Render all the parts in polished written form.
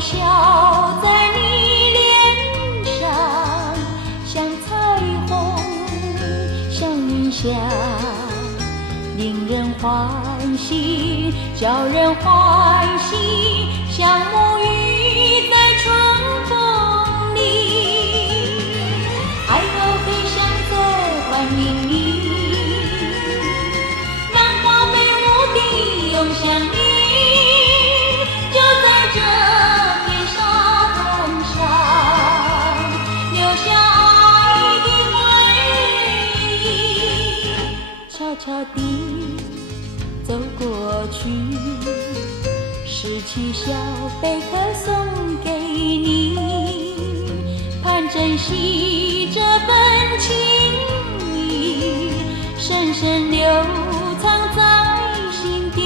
笑在你脸上，像彩虹，像云霞，令人欢喜，叫人欢喜，像沐浴在春风里。爱要飞翔在欢迎里，让花被无地涌向你。就在这片沙滩上，留下爱的回忆，悄悄地走过去，拾起小贝壳送给你，盼珍惜这份情谊，深深留藏在心底。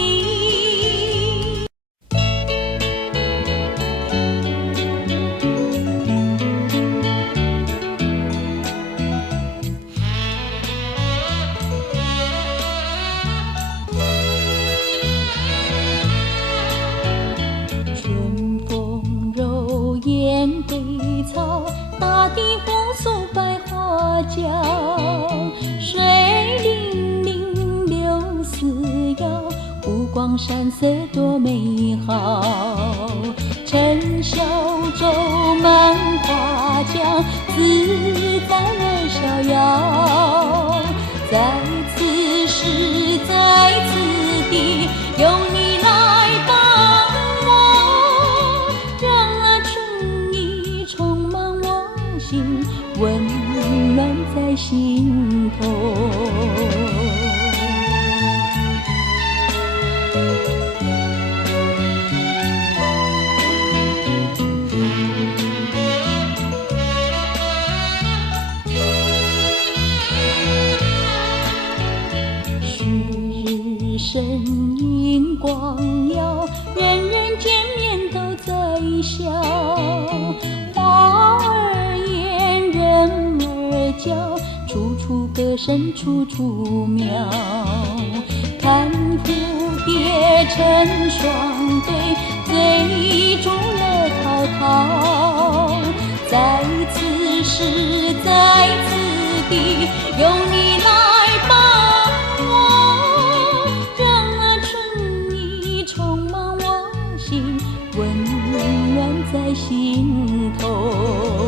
春风柔烟归草，大地复苏百花娇。水灵灵流似瑶，湖光山色多美好。尘嚣皱满花江，自在而逍遥。在此时，在此地，有你来帮我，让那春意充满我心，温暖在心头。旭日身影光耀，人人见面都在笑。花儿艳，人儿娇，处处歌声处处妙。看蝴蝶成双对，追逐乐陶陶。在此时，在此地，有你来帮我，让那春意充满我心，温暖在心头。